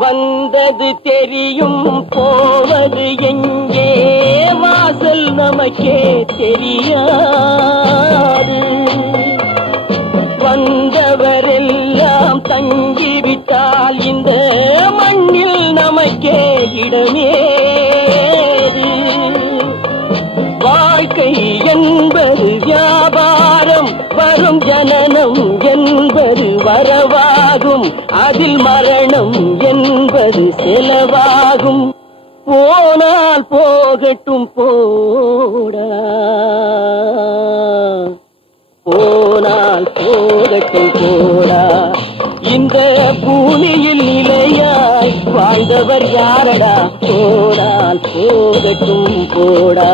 வந்தது தெரியும் போவது எங்கே வாசல் நமக்கே தெரியாது. வந்தவரெல்லாம் தங்கிவிட்டால் இந்த மண்ணில் நமக்கே இடமேது. வாழ்க்கை என்பது வியாபாரம், வரும் ஜனனம் என்பது வரவாகும், அதில் மரணம் என்பது செலவாகும். போனால் போகட்டும் போடா, போனால் போகட்டும் போடா. இந்த பூமியில் நிலையாய் வாழ்ந்தவர் யாரடா? போனால் போகட்டும் போடா.